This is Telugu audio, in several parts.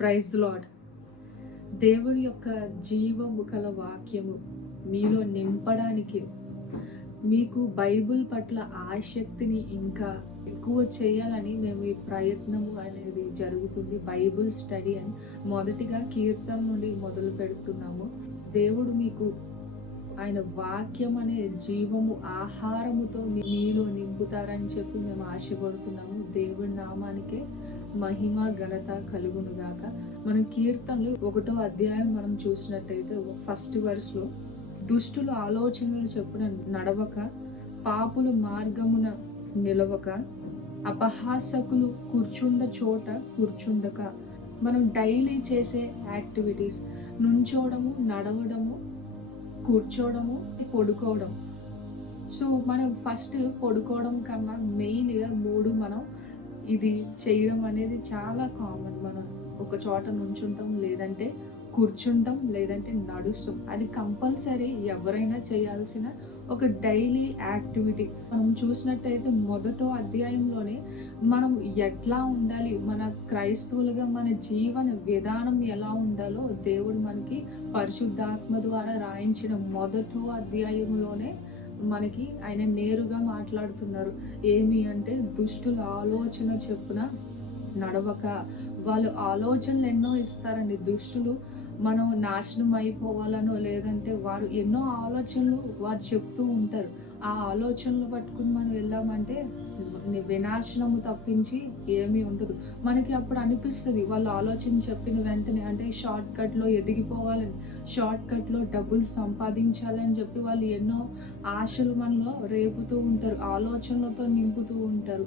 Praise the lord. దేవుడి యొక్క జీవము కల వాక్యము మీలో నింపడానికి, మీకు బైబిల్ పట్ల ఆసక్తిని ఇంకా ఎక్కువ చేయాలని మేము ఈ ప్రయత్నము అనేది జరుగుతుంది. బైబిల్ స్టడీ అని మొదటిగా కీర్తన నుండి మొదలు పెడుతున్నాము. దేవుడు మీకు ఆయన వాక్యం అనే జీవము ఆహారముతో మీలో నింపుతారని చెప్పి మేము ఆశపడుతున్నాము. దేవుడి నామానికే మహిమ ఘనత కలుగును గాక. మనం కీర్తనలు 1వ అధ్యాయం మనం చూసినట్టయితే ఫస్ట్ వర్స్ లో, దుష్టులు ఆలోచనలు చెప్పున నడవక, పాపులు మార్గమున నిలవక, అపహాసకులు కూర్చుండ చోట కూర్చుండక. మనం డైలీ చేసే యాక్టివిటీస్ నుంచోవడము, నడవడము, కూర్చోవడము, పడుకోవడం. సో మనం ఫస్ట్ పడుకోవడం కన్నా మెయిన్గా 3 మనం ఇది చేయడం అనేది చాలా కామన్. మనం ఒక చోట నుంచుంటాం, లేదంటే కూర్చుంటాం, లేదంటే నడుస్తాం. అది కంపల్సరీ ఎవరైనా చేయాల్సిన ఒక డైలీ యాక్టివిటీ. మనం చూసినట్టయితే మొదటి అధ్యాయంలోనే మనం ఎట్లా ఉండాలి, మన క్రైస్తవులుగా మన జీవన విధానం ఎలా ఉండాలో దేవుడు మనకి పరిశుద్ధాత్మ ద్వారా రాయించిన మొదటి అధ్యాయంలోనే మనకి ఆయన నేరుగా మాట్లాడుతున్నారు. ఏమి అంటే, దుష్టుల ఆలోచన చెప్పున నడవక. వాళ్ళు ఆలోచనలు ఎన్నో ఇస్తారండి. దుష్టులు మనం నాశనం అయిపోవాలనో, లేదంటే వారు ఎన్నో ఆలోచనలు వారు చెప్తూ ఉంటారు. ఆ ఆలోచనలు పట్టుకుని మనం వెళ్ళామంటే వినాశనము తప్పించి ఏమీ ఉండదు. మనకి అప్పుడు అనిపిస్తుంది వాళ్ళ ఆలోచన చెప్పిన వెంటనే, అంటే షార్ట్ కట్లో ఎదిగిపోవాలని, షార్ట్ కట్లో డబ్బులు సంపాదించాలని చెప్పి వాళ్ళు ఎన్నో ఆశలు మనలో రేపుతూ ఉంటారు, ఆలోచనలతో నింపుతూ ఉంటారు.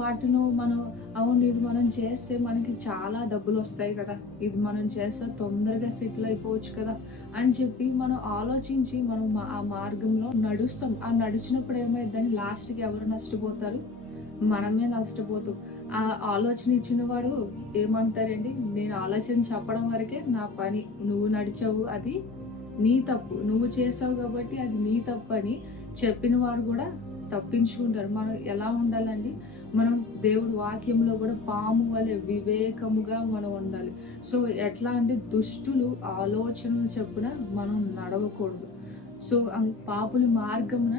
వాటిలో మనం, అవును ఇది మనం చేస్తే మనకి చాలా డబ్బులు వస్తాయి కదా, ఇది మనం చేస్తే తొందరగా సెటిల్ అయిపోవచ్చు కదా అని చెప్పి మనం ఆలోచించి మనం ఆ మార్గంలో నడుస్తాం. ఆ నడిచినప్పుడు ఏమైందని లాస్ట్కి ఎవరు నష్టపోతారు? మనమే నష్టపోతాం. ఆ ఆలోచన ఇచ్చిన వాడు ఏమంటారండి, నేను ఆలోచన చెప్పడం వరకే నా పని, నువ్వు నడిచావు అది నీ తప్పు, నువ్వు చేసావు కాబట్టి అది నీ తప్పు అని చెప్పిన వారు కూడా తప్పించుకుంటారు. మనం ఎలా ఉండాలండి, మనం దేవుడి వాక్యంలో కూడా పాము వలె వివేకముగా మనం ఉండాలి. సో ఎట్లా అంటే, దుష్టులు ఆలోచనలు చెప్పున మనం నడవకూడదు. సో పాపుల మార్గమున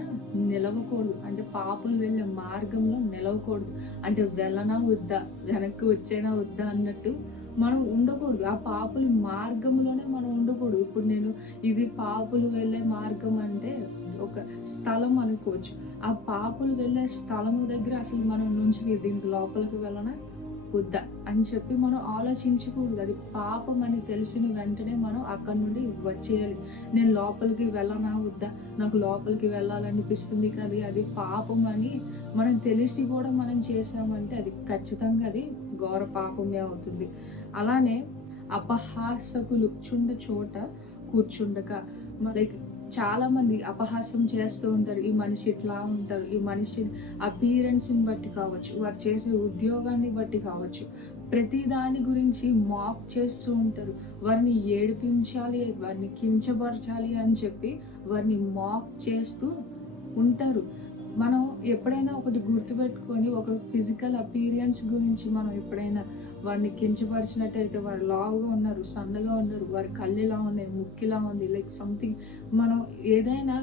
నిలవకూడదు. అంటే పాపులు వెళ్ళే మార్గంలో నిలవకూడదు. అంటే వెళ్ళనా వద్దా, వెనక్కి వచ్చేనా వద్దా అన్నట్టు మనం ఉండకూడదు. ఆ పాపుల మార్గంలోనే మనం ఉండకూడదు. ఇప్పుడు నేను ఇది పాపులు వెళ్ళే మార్గం అంటే ఒక స్థలం అనుకోవచ్చు. ఆ పాపులు వెళ్ళే స్థలము దగ్గర అసలు మనం నుంచి దీనికి లోపలికి వెళ్ళనా వద్దా అని చెప్పి మనం ఆలోచించకూడదు. అది పాపం అని తెలిసిన వెంటనే మనం అక్కడి నుండి వచ్చేయాలి. నేను లోపలికి వెళ్ళనా వద్దా, నాకు లోపలికి వెళ్ళాలనిపిస్తుంది కదా, అది పాపం అని మనం తెలిసి కూడా మనం చేసామంటే అది ఖచ్చితంగా అది ఘోర పాపమే అవుతుంది. అలానే అపహాసకులు చుండ చోట కూర్చుండక, లైక్ చాలా మంది అపహాసం చేస్తూ ఉంటారు. ఈ మనిషి ఇట్లా ఉంటారు, ఈ మనిషి అపీరెన్స్ని బట్టి కావచ్చు, వారు చేసే ఉద్యోగాన్ని బట్టి కావచ్చు, ప్రతి దాని గురించి మాక్ చేస్తూ ఉంటారు. వారిని ఏడిపించాలి, వారిని కించపరచాలి అని చెప్పి వారిని మాక్ చేస్తూ ఉంటారు. మనం ఎప్పుడైనా ఒకటి గుర్తుపెట్టుకొని, ఒక ఫిజికల్ అపీరియన్స్ గురించి మనం ఎప్పుడైనా వారిని కించపరిచినట్టయితే, వారు లావుగా ఉన్నారు, సన్నగా ఉన్నారు, వారి కళ్ళు ఇలా ఉన్నాయి, ముక్కు ఇలా ఉంది, లైక్ సంథింగ్, మనం ఏదైనా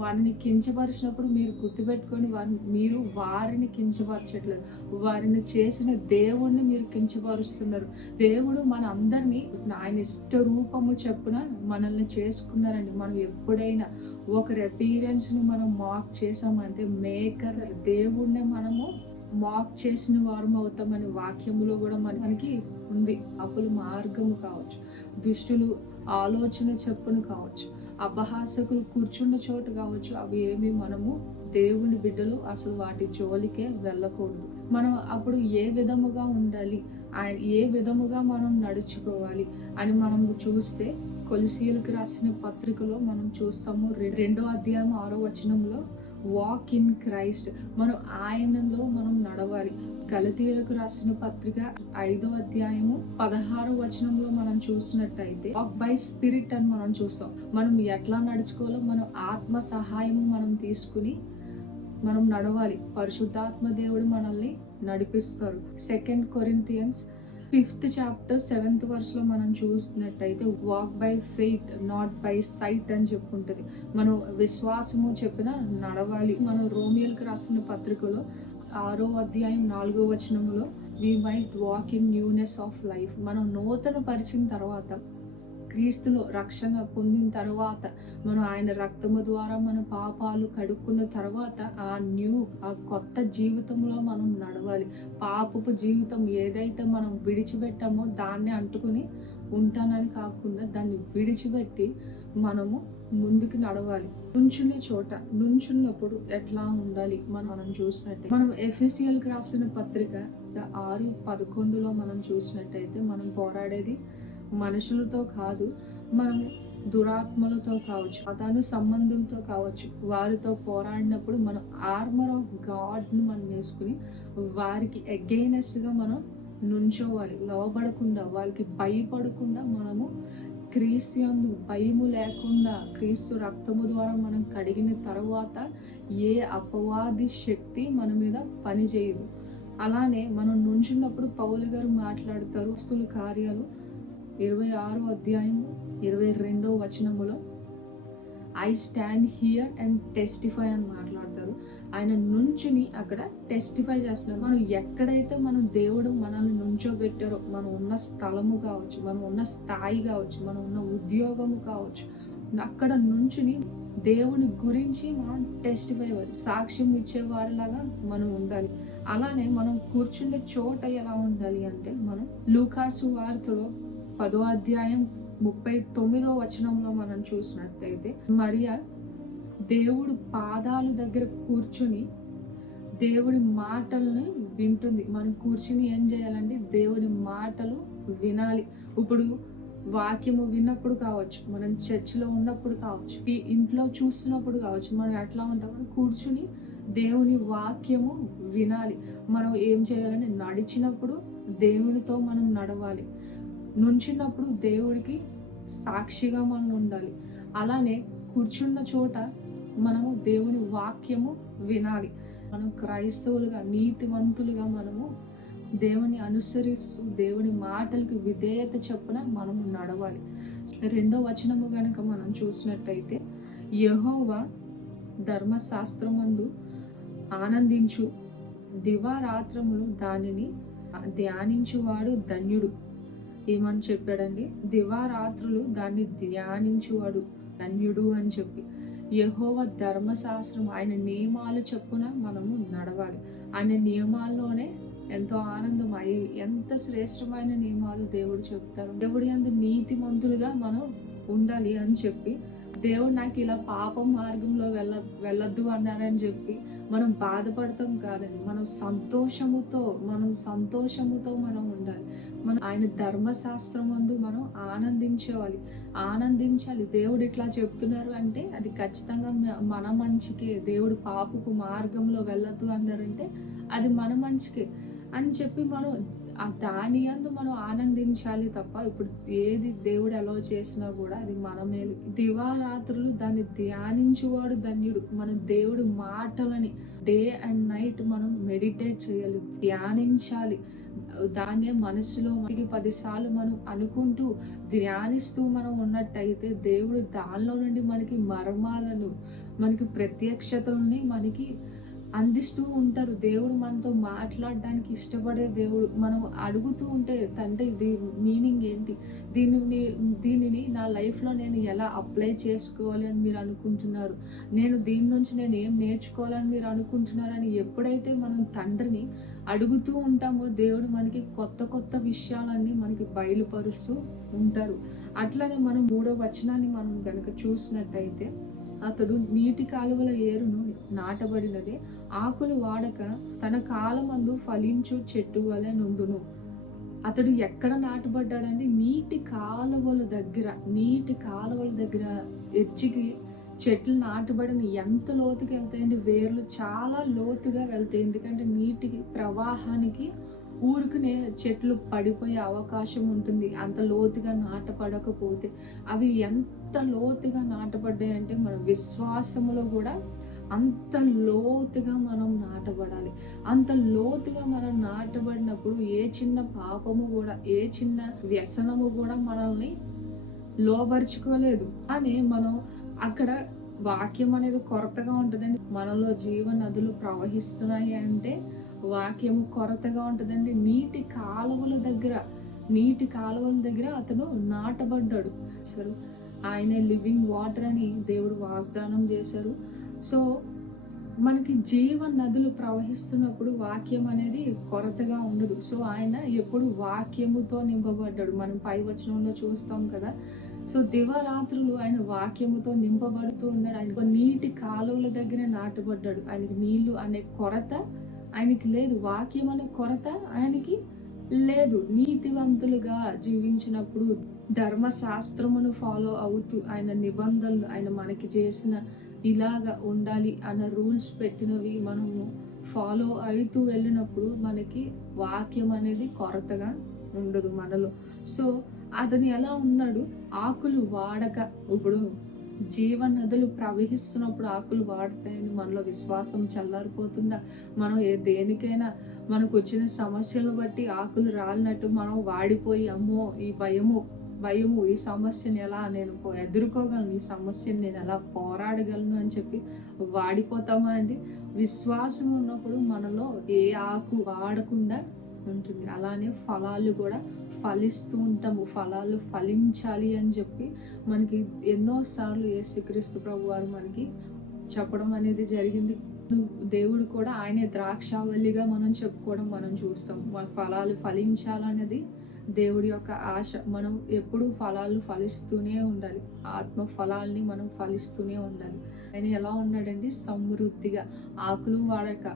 వారిని కించపరిచినప్పుడు మీరు గుర్తుపెట్టుకొని మీరు వారిని కించపరచట్లేదు, వారిని చేసిన దేవుణ్ణి మీరు కించపరుస్తున్నారు. దేవుడు మన అందరినీ ఆయన ఇష్ట రూపము చెప్పున మనల్ని చేసుకున్నారండి. మనం ఎప్పుడైనా ఒకరి అపీరెన్స్ని మనం మాక్ చేసామంటే, మేకర్ దేవుణ్ణి మనము మాక్ చేసిన వారం అవుతామని వాక్యములో కూడా మనకి ఉంది. అప్పుల మార్గము కావచ్చు, దుష్టులు ఆలోచన చెప్పును కావచ్చు, అపహాసకులు కూర్చున్న చోటు కావచ్చు, అవి ఏమి మనము దేవుని బిడ్డలు అసలు వాటి జోలికే వెళ్ళకూడదు. మనం అప్పుడు ఏ విధముగా ఉండాలి, ఆయన ఏ విధముగా మనం నడుచుకోవాలి అని మనం చూస్తే, కొలసీయులకు రాసిన పత్రికలో మనం చూస్తాము 2వ అధ్యాయం 6వ వచనంలో, వాక్ ఇన్ క్రైస్ట్, మనం ఆయనలో మనం నడవాలి. గలతీయులకు రాసిన పత్రిక 5వ అధ్యాయము 16వ వచనంలో మనం చూసినట్టయితే, వాక్ బై స్పిరిట్ అని మనం చూస్తాం. మనం ఎట్లా నడుచుకోవాలో మనం ఆత్మ సహాయము మనం తీసుకుని మనం నడవాలి. పరిశుద్ధాత్మ దేవుడు మనల్ని నడిపిస్తారు. 2 కొరింథియన్స్ 5th చాప్టర్ 7th వర్స్‌లో మనం చూసినట్టయితే walk by faith not by sight అని చెప్పుంటది. మనం విశ్వాసము చెప్పిన నడవాలి. మనం రోమియోలకు రాసిన పత్రికలో 6వ అధ్యాయం 4వ వచనంలో we might walk in newness of life. మనం నూతన పరిచిన తర్వాత క్రీస్తులో రక్షణ పొందిన తర్వాత మనం ఆయన రక్తము ద్వారా మన పాపాలు కడుక్కున్న తర్వాత ఆ కొత్త జీవితంలో మనం నడవాలి. పాపపు జీవితం ఏదైతే మనం విడిచిపెట్టామో దాన్ని అంటుకుని ఉంటానని కాకుండా దాన్ని విడిచిపెట్టి మనము ముందుకు నడవాలి. నుంచున్నప్పుడు ఎట్లా ఉండాలి మనం చూసినట్టే మనం ఎఫెసీయులకు రాసిన పత్రిక 6:11లో మనం చూసినట్టయితే మనం పోరాడేది మనుషులతో కాదు, మనం దురాత్మలతో కావచ్చు, అతను సంబంధులతో కావచ్చు. వారితో పోరాడినప్పుడు మనం ఆర్మర్ ఆఫ్ గాడ్ని మనం వేసుకుని వారికి అగెయినెస్ట్గా మనం నుంచోవాలి. లోబడకుండా వాళ్ళకి భయపడకుండా మనము క్రీస్తు యందు భయము లేకుండా క్రీస్తు రక్తము ద్వారా మనం కడిగిన తర్వాత ఏ అపవాది శక్తి మన మీద పని చేయదు. అలానే మనం నుంచున్నప్పుడు పౌలు గారు మాట్లాడతారు అపోస్తలుల కార్యాలు 26వ అధ్యాయం 22వ వచనములో I stand here and testify అని మాట్లాడతారు. ఆయన నుంచుని అక్కడ టెస్టిఫై చేస్తున్నారు. మనం ఎక్కడైతే మనం దేవుడు మనల్ని నుంచోబెట్టారో, మనం ఉన్న స్థలము కావచ్చు, మనం ఉన్న స్థాయి కావచ్చు, మనం ఉన్న ఉద్యోగము కావచ్చు, అక్కడ నుంచుని దేవుని గురించి మనం టెస్టిఫై అవ్వాలి, సాక్ష్యం ఇచ్చేవారిలాగా మనం ఉండాలి. అలానే మనం కూర్చునే చోట ఎలా ఉండాలి అంటే మనం లూకాసు వార్తలో 10వ అధ్యాయం 39వ వచనంలో మనం చూసినట్లయితే మరియా దేవుడు పాదాల దగ్గర కూర్చుని దేవుడి మాటల్ని వింటుంది. మనం కూర్చుని ఏం చేయాలంటే దేవుడి మాటలు వినాలి. ఇప్పుడు వాక్యము విన్నప్పుడు కావచ్చు, మనం చర్చిలో ఉన్నప్పుడు కావచ్చు, ఈ ఇంట్లో చూస్తున్నప్పుడు కావచ్చు, మనం ఎట్లా ఉంటామని కూర్చుని దేవుని వాక్యము వినాలి. మనం ఏం చేయాలంటే నడిచినప్పుడు దేవునితో మనం నడవాలి, నుంచినప్పుడు దేవుడికి సాక్షిగా మనం ఉండాలి. అలానే కూర్చున్న చోట మనము దేవుని వాక్యము వినాలి. మనం క్రైస్తవులుగా నీతివంతులుగా మనము దేవుని అనుసరిస్తూ దేవుని మాటలకి విధేయత చొప్పున మనము నడవాలి. 2వ వచనము గనుక మనం చూసినట్టయితే యెహోవా ధర్మశాస్త్రమందు ఆనందించు దివారాత్రములు దానిని ధ్యానించువాడు ధన్యుడు. ఏమని చెప్పాడండి? దివారాత్రులు దాన్ని ధ్యానించువాడు ధన్యుడు అని చెప్పి. యెహోవా ధర్మశాస్త్రం ఆయన నియమాలు చొప్పున మనము నడవాలి. ఆయన నియమాల్లోనే ఎంతో ఆనందం. ఎంత శ్రేష్టమైన నియమాలు దేవుడు చెప్తారు. దేవుడి యందు నీతిమంతులుగా మనం ఉండాలి అని చెప్పి, దేవుడు నాకు ఇలా పాపం మార్గంలో వెళ్ళొద్దు అన్నారని చెప్పి మనం బాధపడతాం కాదండి. మనం సంతోషముతో మనం ఉండాలి. మనం ఆయన ధర్మశాస్త్రం ముందు మనం ఆనందించాలి. దేవుడు ఇట్లా చెప్తున్నారు అంటే అది ఖచ్చితంగా మన మంచికే. దేవుడు పాపపు మార్గంలో వెళ్ళొద్దు అన్నారంటే అది మన మంచికే అని చెప్పి మనం దాని యందు మనం ఆనందించాలి తప్ప ఇప్పుడు ఏది దేవుడు ఎలా చేసినా కూడా అది మన మేలు. దివారాత్రులు దాన్ని ధ్యానించువాడు ధన్యుడు. మనం దేవుడి మాటలని డే అండ్ నైట్ మనం మెడిటేట్ చేయాలి, ధ్యానించాలి. దాన్నే మనసులో 10 సార్లు మనం అనుకుంటూ ధ్యానిస్తూ మనం ఉన్నట్టయితే దేవుడు దానిలో నుండి మనకి మర్మాలను, మనకి ప్రత్యక్షతల్ని మనకి అందిస్తూ ఉంటారు. దేవుడు మనతో మాట్లాడడానికి ఇష్టపడే దేవుడు. మనం అడుగుతూ ఉంటే తండ్రి ఇది మీనింగ్ ఏంటి, దీనిని నా లైఫ్లో నేను ఎలా అప్లై చేసుకోవాలి అని మీరు అనుకుంటున్నారు, దీని నుంచి నేను ఏం నేర్చుకోవాలని మీరు అనుకుంటున్నారని ఎప్పుడైతే మనం తండ్రిని అడుగుతూ ఉంటామో దేవుడు మనకి కొత్త విషయాలన్నీ మనకి బయలుపరుస్తూ ఉంటారు. అట్లనే మనం 3వ వచనాన్ని మనం కనుక చూసినట్టయితే అతడు నీటి కాలువల ఏరును నాటబడినదే ఆకులు వాడక తన కాలమందు ఫలించు చెట్టు వలె నుండును. అతడు ఎక్కడ నాటబడ్డాడంటే నీటి కాలువల దగ్గర ఎడ్జికి చెట్లు నాటబడిన ఎంత లోతుగా వెళ్తాయండి? వేర్లు చాలా లోతుగా వెళ్తాయి. ఎందుకంటే నీటికి ప్రవాహానికి ఊరుకునే చెట్లు పడిపోయే అవకాశం ఉంటుంది అంత లోతుగా నాటపడకపోతే. అవి ఎంత లోతుగా నాటపడ్డాయి అంటే మన విశ్వాసములో కూడా అంత లోతుగా మనం నాటబడాలి. అంత లోతుగా మనం నాటబడినప్పుడు ఏ చిన్న పాపము కూడా, ఏ చిన్న వ్యసనము కూడా మనల్ని లోబరుచుకోలేదు. కానీ మనం అక్కడ వాక్యం అనేది కొరతగా ఉంటదండి. మనలో జీవ నదులు ప్రవహిస్తున్నాయి అంటే వాక్యము కొరతగా ఉంటదండి. నీటి కాలువల దగ్గర అతను నాటబడ్డాడు. సరే, ఆయనే లివింగ్ వాటర్ అని దేవుడు వాగ్దానం చేశారు. సో మనకి జీవ నదులు ప్రవహిస్తున్నప్పుడు వాక్యం అనేది కొరతగా ఉండదు. సో ఆయన ఎప్పుడు వాక్యముతో నింపబడ్డాడు. మనం పై వచనంలో చూస్తాం కదా. సో దివారాత్రులు ఆయన వాక్యముతో నింపబడుతూ ఉన్నాడు. ఆయన నీటి కాలువల దగ్గర నాటబడ్డాడు. ఆయనకి నీళ్లు అనే కొరత ఆయనకి లేదు. వాక్యం అనే కొరత ఆయనకి లేదు. నీతివంతులుగా జీవించినప్పుడు ధర్మశాస్త్రమును ఫాలో అవుతూ ఆయన నిబంధనలు, ఆయన మనకి చేసిన ఇలాగ ఉండాలి అన్న రూల్స్ పెట్టినవి మనము ఫాలో అవుతూ వెళ్ళినప్పుడు మనకి వాక్యం అనేది కొరతగా ఉండదు మనలో. సో అతను ఎలా ఉన్నాడు? ఆకులు వాడక, ఇప్పుడు జీవ నదులు ప్రవహిస్తున్నప్పుడు ఆకులు వాడతాయని మనలో విశ్వాసం చల్లారిపోతుందా? మనం దేనికైనా మనకు వచ్చిన సమస్యలు బట్టి ఆకులు రాలినట్టు మనం వాడిపోయి, అమ్మో ఈ భయము ఈ సమస్యని ఎలా నేను ఎదుర్కోగలను, ఈ సమస్యని నేను ఎలా పోరాడగలను అని చెప్పి వాడిపోతామా అండి? విశ్వాసం ఉన్నప్పుడు మనలో ఏ ఆకు వాడకుండా ఉంటుంది. అలానే ఫలాలు కూడా ఫలిస్తూ ఉంటాము. ఫలాలు ఫలించాలి అని చెప్పి మనకి ఎన్నోసార్లు యేసుక్రీస్తు ప్రభు వారు మనకి చెప్పడం అనేది జరిగింది. దేవుడు కూడా ఆయనే ద్రాక్షావల్లిగా మనం చెప్పుకోవడం మనం చూస్తాం. మన ఫలాలు ఫలించాలనేది దేవుడి యొక్క ఆశ. మనం ఎప్పుడు ఫలాలు ఫలిస్తూనే ఉండాలి. ఆత్మ ఫలాల్ని మనం ఫలిస్తూనే ఉండాలి. ఆయన ఎలా ఉన్నాడండి? సమృద్ధిగా, ఆకులు వాడక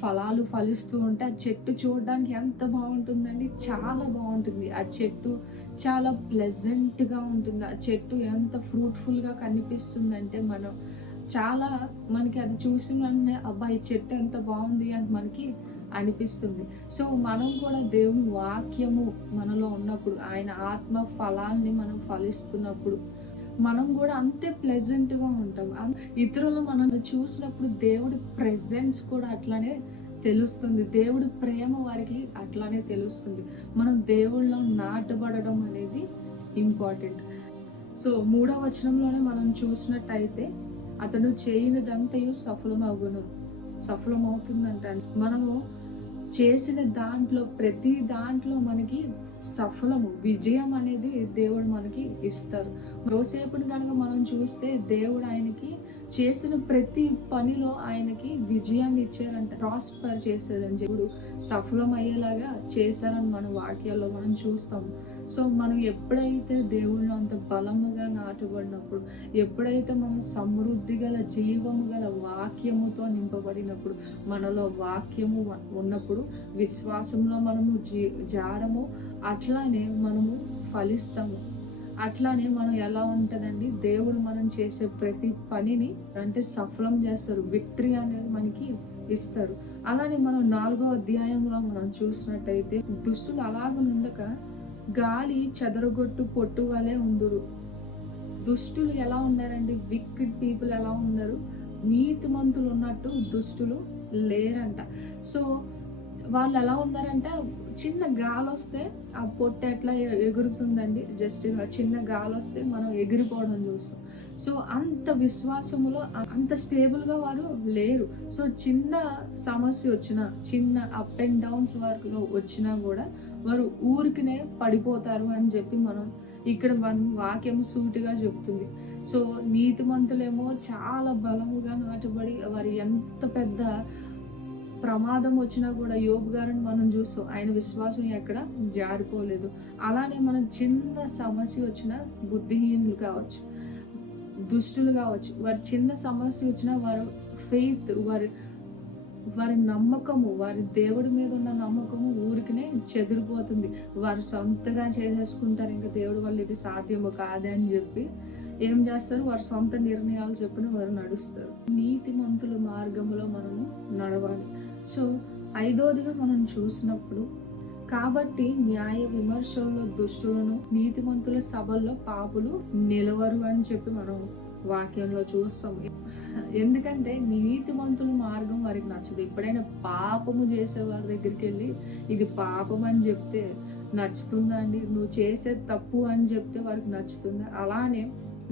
ఫలాలు ఫలిస్తూ ఉంటే ఆ చెట్టు చూడడానికి ఎంత బాగుంటుందండి. చాలా బాగుంటుంది. ఆ చెట్టు చాలా ప్లెజెంట్గా ఉంటుంది. ఆ చెట్టు ఎంత ఫ్రూట్ఫుల్గా కనిపిస్తుందంటే మనకి అది చూసిన వెంటనే అబ్బా ఈ చెట్టు ఎంత బాగుంది అని మనకి అనిపిస్తుంది. సో మనం కూడా దేవుని వాక్యము మనలో ఉన్నప్పుడు, ఆయన ఆత్మ ఫలాల్ని మనం ఫలిస్తున్నప్పుడు మనం కూడా అంతే ప్లెజెంట్గా ఉంటాం. ఇతరులు మనల్ని చూసినప్పుడు దేవుడి ప్రెజెన్స్ కూడా అట్లానే తెలుస్తుంది. దేవుడి ప్రేమ వారికి అట్లానే తెలుస్తుంది. మనం దేవుళ్ళలో నాటబడడం అనేది ఇంపార్టెంట్. సో 3వ వచనంలోనే మనం చూసినట్టయితే అతడు చేయనిదంతయు సఫలమవుతుందంట. మనము చేసిన ప్రతి దాంట్లో మనకి విజయం అనేది దేవుడు మనకి ఇస్తారు. యోసేపుని కనుక మనం చూస్తే దేవుడు ఆయనకి చేసిన ప్రతి పనిలో ఆయనకి విజయాన్ని ఇచ్చారంట. ప్రాస్పర్ చేశారని దేవుడు సఫలం అయ్యేలాగా చేశారని మన వాక్యాల్లో మనం చూస్తాం. సో మనం ఎప్పుడైతే దేవుళ్ళు అంత బలముగా నాటబడినప్పుడు, ఎప్పుడైతే మనం సమృద్ధి గల జీవము గల వాక్యముతో నింపబడినప్పుడు, మనలో వాక్యము ఉన్నప్పుడు విశ్వాసంలో మనము జారము, అట్లానే మనము ఫలిస్తాము. అట్లానే మనం ఎలా ఉంటుందండి? దేవుడు మనం చేసే ప్రతి పనిని అంటే సఫలం చేస్తారు. విక్టరీ అనేది మనకి ఇస్తారు. అలానే మనం 4వ అధ్యాయంలో మనం చూసినట్టయితే దుష్టులు అలాగనుండక గాలి చెదరగొట్టు పొట్టు వలె ఉందురు. దుష్టులు ఎలా ఉన్నారండి? విక్కిడ్ పీపుల్ ఎలా ఉన్నారు? నీతిమంతులు ఉన్నట్టు దుష్టులు లేరంట. సో వాళ్ళు ఎలా ఉన్నారంటే, చిన్న గాలి వస్తే ఆ పొట్టు ఎట్లా ఎగురుతుందండి, జస్ట్ చిన్న గాలి వస్తే మనం ఎగిరిపోవడం చూస్తాం. సో అంత విశ్వాసములో అంత స్టేబుల్గా వారు లేరు. సో చిన్న సమస్య వచ్చినా, చిన్న అప్ అండ్ డౌన్స్ వరకు వచ్చినా కూడా వారు ఊరికినే పడిపోతారు అని చెప్పి మనం ఇక్కడ వాక్యం సూటిగా చెప్తుంది. సో నీతిమంతులేమో చాలా బలముగా నాటబడి వారు ఎంత పెద్ద ప్రమాదం వచ్చినా కూడా యోబు గారిని మనం చూస్తాం. ఆయన విశ్వాసం ఎక్కడ జారిపోలేదు. అలానే మనం చిన్న సమస్య వచ్చినా బుద్ధిహీనులు కావచ్చు, దుష్టులు కావచ్చు, వారి చిన్న సమస్య వచ్చినా వారు ఫెయిత్, వారి నమ్మకము, వారి దేవుడి మీద ఉన్న నమ్మకము ఊరికినే చెదిరిపోతుంది. వారు సొంతగా చేసేసుకుంటారు. ఇంకా దేవుడి వల్ల ఇది సాధ్యము కాదే అని చెప్పి ఏం చేస్తారు? వారి సొంత నిర్ణయాలు చెప్పిన వారు నడుస్తారు. నీతిమంతుల మార్గంలో మనము నడవాలి. సో 5వదిగా మనం చూసినప్పుడు, కాబట్టి న్యాయ విమర్శల్లో దుష్టులను, నీతిమంతుల సభల్లో పాపులు నిలవరు అని చెప్పి మనం వాక్యంలో చూస్తాం. ఎందుకంటే నీతిమంతుల మార్గం వారికి నచ్చదు. ఎప్పుడైనా పాపము చేసే వారి దగ్గరికెళ్ళి ఇది పాపం అని చెప్తే నచ్చుతుందా అండి? నువ్వు చేసేది తప్పు అని చెప్తే వారికి నచ్చుతుందా? అలానే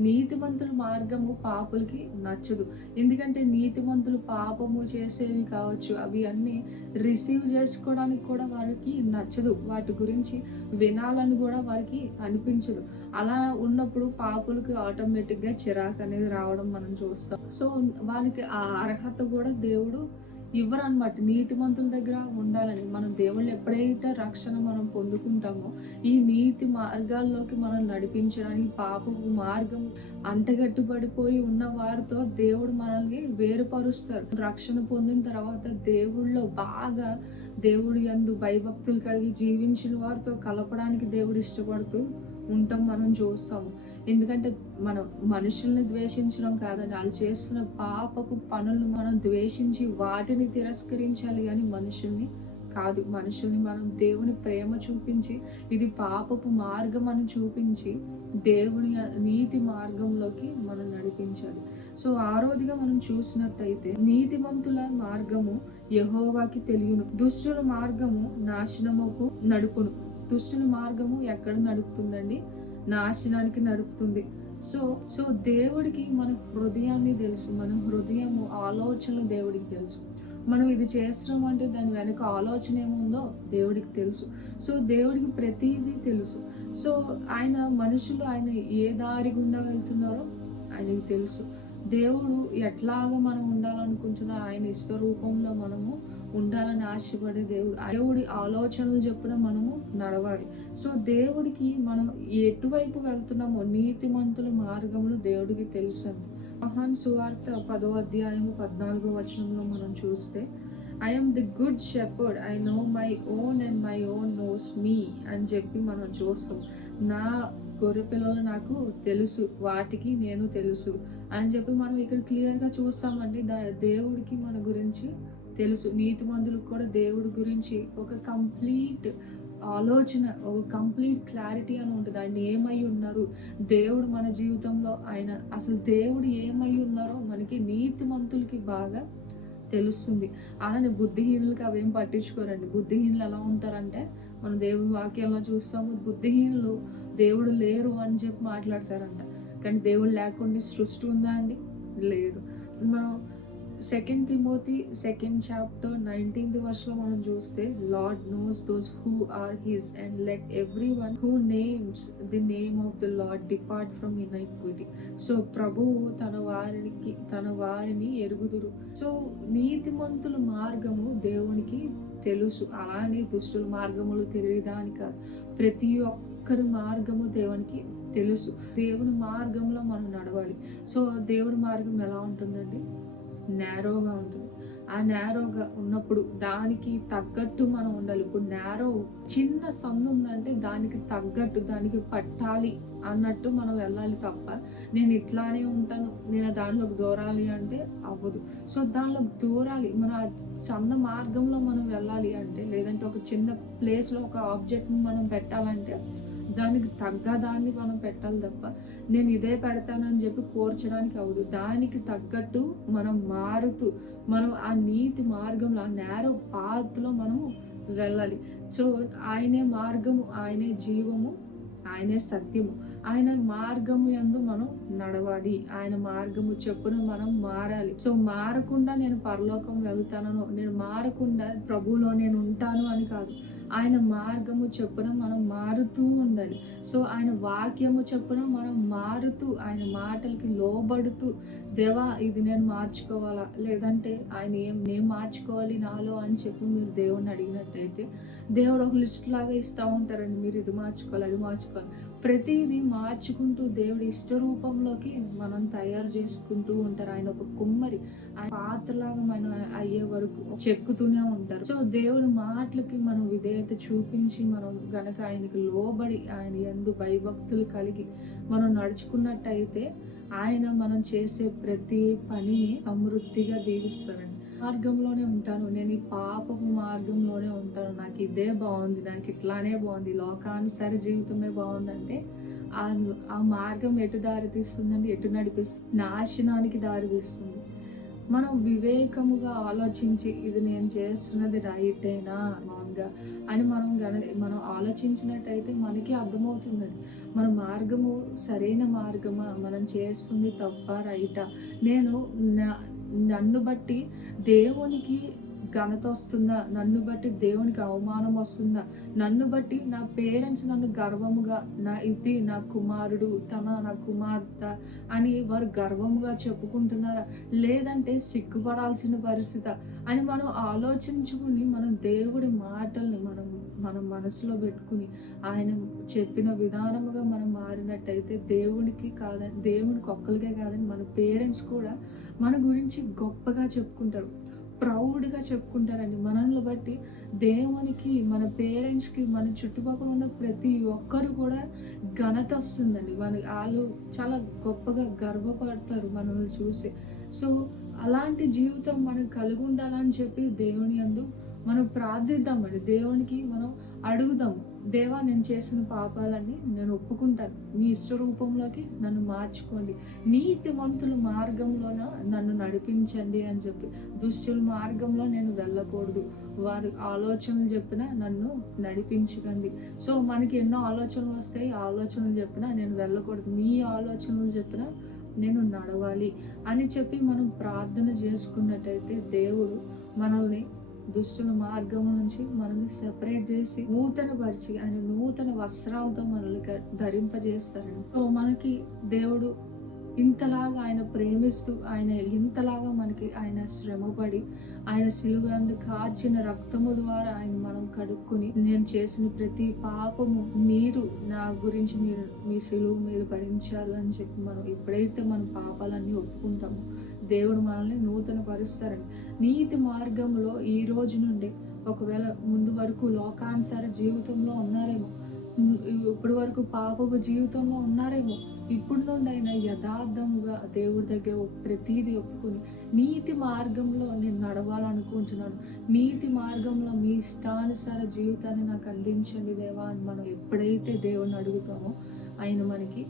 నీతిమంతుల మార్గము పాపులకి నచ్చదు. ఎందుకంటే నీతిమంతులు పాపము చేసేవి కావచ్చు, అవి అన్నీ రిసీవ్ చేసుకోవడానికి కూడా వారికి నచ్చదు. వాటి గురించి వినాలని కూడా వారికి అనిపించదు. అలా ఉన్నప్పుడు పాపులకు ఆటోమేటిక్‌గా చిరాకు అనేది రావడం మనం చూస్తాం. సో, వానికి ఆ అర్హత కూడా దేవుడు ఇవ్వరనమాట. నీతిమంతుల దగ్గర ఉండాలని. మనం దేవుళ్ళు ఎప్పుడైతే రక్షణ మనం పొందుకుంటామో, ఈ నీతి మార్గాల్లోకి మనం నడిపించడానికి పాపపు మార్గం అంటగట్టుబడిపోయి ఉన్న వారితో దేవుడు మనల్ని వేరుపరుస్తారు. రక్షణ పొందిన తర్వాత దేవుడిలో బాగా దేవుడి యందు భయభక్తులు కలిగి జీవించిన వారితో కలపడానికి దేవుడు ఇష్టపడుతూ ఉంటాం మనం చూస్తాము. ఎందుకంటే మనం మనుషుల్ని ద్వేషించడం కాదండి, వాళ్ళు చేస్తున్న పాపపు పనులను మనం ద్వేషించి వాటిని తిరస్కరించాలి కానీ మనుషుల్ని కాదు. మనుషుల్ని మనం దేవుని ప్రేమ చూపించి ఇది పాపపు మార్గం అని చూపించి దేవుని నీతి మార్గంలోకి మనం నడిపించాలి. సో ఆరోదిగా మనం చూసినట్టయితే నీతిమంతుల మార్గము యెహోవాకి తెలియను, దుష్టుల మార్గము నాశనముకు నడుపును. దుష్టుల మార్గము ఎక్కడ నడుపుతుందండి? నాశనానికి నడుపుతుంది. సో సో దేవుడికి మన హృదయాన్ని తెలుసు. మన హృదయము ఆలోచనలు దేవుడికి తెలుసు. మనం ఇది చేస్తున్నాం అంటే దాని వెనక ఆలోచన ఏముందో దేవుడికి తెలుసు. సో దేవుడికి ప్రతిదీ తెలుసు. సో మనుషులు ఆయన ఏ దారి గుండా వెళ్తున్నారో ఆయనకి తెలుసు. దేవుడు ఎట్లాగా మనం ఉండాలనుకుంటున్నా ఆయన ఇష్ట రూపంలో మనము ఉండాలని ఆశపడే దేవుడి ఆలోచనలు చెప్పిన మనము నడవాలి. సో దేవుడికి మనం ఎటువైపు వెళ్తున్నామో నీతిమంతుల మార్గంలో దేవుడికి తెలుసండి. యోహాను సువార్త 10వ అధ్యాయము 14వ వచనంలో మనం చూస్తే, I am the good shepherd, I know my own and my own knows me అని చెప్పి మనం చూస్తాం. నా గొర్రె పిల్లలు నాకు తెలుసు, వాటికి నేను తెలుసు అని చెప్పి మనం ఇక్కడ క్లియర్గా చూస్తామండి. దేవుడికి మన గురించి తెలుసు. నీతిమంతులకు కూడా దేవుడి గురించి ఒక కంప్లీట్ ఆలోచన, ఒక కంప్లీట్ క్లారిటీ అని ఉంటుంది. ఆయన ఏమై ఉన్నారు, దేవుడు మన జీవితంలో అసలు దేవుడు ఏమై ఉన్నారో మనకి నీతిమంతులకి బాగా తెలుస్తుంది. అలానే బుద్ధిహీనులకి అవేం పట్టించుకోరండి. బుద్ధిహీనులు ఎలా ఉంటారంటే మనం దేవుని వాక్యంలో చూస్తాము, బుద్ధిహీనులు దేవుడు లేరు అని చెప్పి మాట్లాడతారంట. కానీ దేవుడు లేకుండా సృష్టి ఉందా అండి? లేదు. మనం 2 Timothy 2nd chapter 19th verse లో మనం చూస్తే, Lord knows those who are his and let everyone who names the name of the Lord depart from iniquity. So ప్రభువు తన వారిని ఎరుగుదురు. సో నీతిమంతుల మార్గము దేవునికి తెలుసు. అలానే దుష్టుల మార్గములు తెలియదాని కాదు, ప్రతి ఒక్కరి మార్గము దేవునికి తెలుసు. దేవుని మార్గంలో మనం నడవాలి. సో దేవుడి మార్గం ఎలా ఉంటుందండి? నేరోగా ఉంటుంది. ఆ నేరోగా ఉన్నప్పుడు దానికి తగ్గట్టు మనం ఉండాలి. ఇప్పుడు నేరో చిన్న సందు ఉందంటే దానికి తగ్గట్టు, దానికి పట్టాలి అన్నట్టు మనం వెళ్ళాలి తప్ప నేను ఇట్లానే ఉంటాను, నేను దానిలోకి దూరాలి అంటే అవ్వదు. సో దానిలోకి దూరాలి. మన సన్న మార్గంలో మనం వెళ్ళాలి అంటే, లేదంటే ఒక చిన్న ప్లేస్లో ఒక ఆబ్జెక్ట్ని మనం పెట్టాలంటే దానికి తగ్గ దాన్ని మనం పెట్టాలి తప్ప నేను ఇదే పెడతానని చెప్పి కోర్చడానికి అవ్వదు. దానికి తగ్గట్టు మనం మారుతూ మనం ఆ నీతి మార్గంలో, ఆ నేరో పాత్లో మనము వెళ్ళాలి. సో ఆయనే మార్గము, ఆయనే జీవము, ఆయనే సత్యము. ఆయన మార్గము యందు మనం నడవాలి. ఆయన మార్గము చెప్పున మనం మారాలి. సో మారకుండా నేను పరలోకం వెళ్తానో, నేను మారకుండా ప్రభువులో నేను ఉంటాను అని కాదు. ఆయన మార్గము చెప్పున మనం మారుతూ ఉండాలి. సో ఆయన వాక్యము చెప్పున మనం మారుతూ, ఆయన మాటలకి లోబడుతూ, దేవా ఇది నేను మార్చుకోవాలా, లేదంటే నేను మార్చుకోవాలి నాలో అని చెప్పి మీరు దేవుడిని అడిగినట్టయితే దేవుడు ఒక లిస్ట్ లాగా ఇస్తూ ఉంటారండి. మీరు ఇది మార్చుకోవాలి, అది మార్చుకోవాలి. ప్రతిదీ మార్చుకుంటూ దేవుడి ఇష్ట రూపంలోకి మనం తయారు చేసుకుంటూ ఉంటారు. ఆయన ఒక కుమ్మరి, ఆయన పాత్రలాగా మనం అయ్యే వరకు చెక్కుతూనే ఉంటారు. సో దేవుడి మాటలకి మనం విధేయత చూపించి మనం గనక ఆయనకి లోబడి, ఆయన యందు భయభక్తులు కలిగి మనం నడుచుకున్నట్టయితే ఆయన మనం చేసే ప్రతి పనిని సమృద్ధిగా దీవిస్తారండి. మార్గంలోనే ఉంటాను, నేను ఈ పాపపు మార్గంలోనే ఉంటాను, నాకు ఇదే బాగుంది, నాకు ఇట్లానే బాగుంది, లోకానుసారి జీవితమే బాగుందంటే ఆ ఆ మార్గం ఎటు దారి తీస్తుందండి? ఎటు నడిపిస్తుంది? నాశనానికి దారి తీస్తుంది. మనం వివేకముగా ఆలోచించి ఇది నేను చేస్తున్నది రైటేనా రాంగా అని మనం ఆలోచించినట్టయితే మనకి అర్థమవుతుందండి. మన మార్గము సరైన మార్గమా? మనం చేస్తుంది తప్పా రైటా? నేను న నన్ను బట్టి దేవునికి ఘనత వస్తుందా? నన్ను బట్టి దేవునికి అవమానం వస్తుందా? నన్ను బట్టి నా పేరెంట్స్ నన్ను గర్వముగా ఇది నా కుమారుడు, నా కుమార్తె అని వారు గర్వముగా చెప్పుకుంటున్నారా? లేదంటే సిగ్గుపడాల్సిన పరిస్థితా? అని మనం ఆలోచించుకుని మనం దేవుడి మాటల్ని మన మనసులో పెట్టుకుని ఆయన చెప్పిన విధానముగా మనం మారినట్టయితే దేవునికి ఒక్కళ్ళకే కాదండి మన పేరెంట్స్ కూడా మన గురించి గొప్పగా చెప్పుకుంటారు. ప్రౌడ్‌గా చెప్పుకుంటారండి. మనల్ని బట్టి దేవునికి, మన పేరెంట్స్‌కి, మన చుట్టుపక్కల ఉన్న ప్రతి ఒక్కరు కూడా ఘనత వస్తుందండి. ఆళ్ళు చాలా గొప్పగా గర్వపడతారు మనల్ని చూసి. సో, అలాంటి జీవితం మనకు కలిగుండాలని చెప్పి దేవుని యందు మనం ప్రార్థిద్దామండి. దేవునికి మనం అడుగుదాం. దేవా నేను చేసిన పాపాలన్నీ నేను ఒప్పుకుంటాను. మీ ఇష్ట రూపంలోకి నన్ను మార్చుకోండి. నీతిమంతుల మార్గంలోన నన్ను నడిపించండి అని చెప్పి. దుష్టుల మార్గంలో నేను వెళ్ళకూడదు. వారి ఆలోచనలు చెప్పినా నన్ను నడిపించకండి. సో, మనకి ఎన్నో ఆలోచనలు వస్తాయి. ఆ ఆలోచనలు చెప్పినా నేను వెళ్ళకూడదు. మీ ఆలోచనలు చెప్పినా నేను నడవాలి అని చెప్పి మనం ప్రార్థన చేసుకున్నట్టయితే దేవుడు మనల్ని దుష్టుల మార్గం నుంచి మనల్ని సెపరేట్ చేసి నూతనపరిచి ఆయన నూతన వస్త్రాలతో మనల్ని ధరింపజేస్తారండి. సో మనకి దేవుడు ఇంతలాగా ఆయన ప్రేమిస్తూ ఆయన ఇంతలాగా మనకి ఆయన శ్రమపడి ఆయన సిలువ యందు కార్చిన రక్తము ద్వారా ఆయన మనం కడుక్కొని నేను చేసిన ప్రతి పాపము మీరు నా గురించి మీరు మీ సిలువ మీద భరించారు అని చెప్పి మనం ఎప్పుడైతే మన పాపాలన్నీ ఒప్పుకుంటామో దేవుడు మనల్ని నూతన పరుస్తారండి. నీతి మార్గంలో ఈ రోజు నుండి ఒకవేళ ముందు వరకు లోకానుసార జీవితంలో ఉన్నారేమో, ఇప్పటి వరకు పాపపు జీవితంలో ఉన్నారేమో, ఇప్పుడు నుండి అయినా యథార్థముగా దేవుడి దగ్గర ప్రతీది ఒప్పుకొని నీతి మార్గంలో నేను నడవాలనుకుంటున్నాను. నీతి మార్గంలో మీ ఇష్టానుసార జీవితాన్ని నాకు అందించండి దేవా అని మనం ఎప్పుడైతే దేవుడిని అడుగుతామో ఆయన మనకి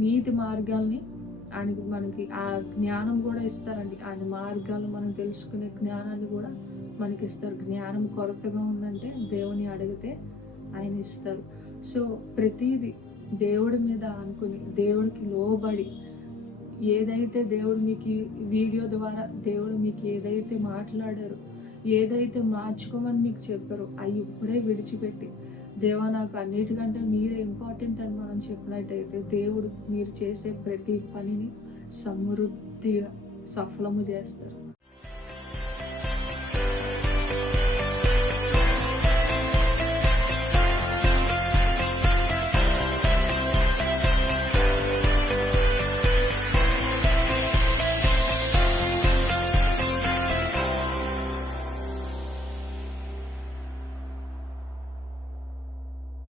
నీతి మార్గాల్ని మనకి ఆ జ్ఞానం కూడా ఇస్తారండి. ఆయన మార్గాలు మనం తెలుసుకునే జ్ఞానాన్ని కూడా మనకి ఇస్తారు. జ్ఞానం కొరతగా ఉందంటే దేవుని అడిగితే ఆయన ఇస్తారు. సో ప్రతీది దేవుడి మీద అనుకుని దేవుడికి లోబడి ఏదైతే దేవుడు మీకు వీడియో ద్వారా దేవుడు మీకు ఏదైతే మాట్లాడారో, ఏదైతే మార్చుకోమని మీకు చెప్పారో అవి ఇప్పుడే విడిచిపెట్టి దేవా నాకు అన్నిటికంటే మీరే ఇంపార్టెంట్ అని మనం చెప్పినట్టయితే దేవుడు మీరు చేసే ప్రతి పనిని సమృద్ధిగా సఫలము చేస్తారు.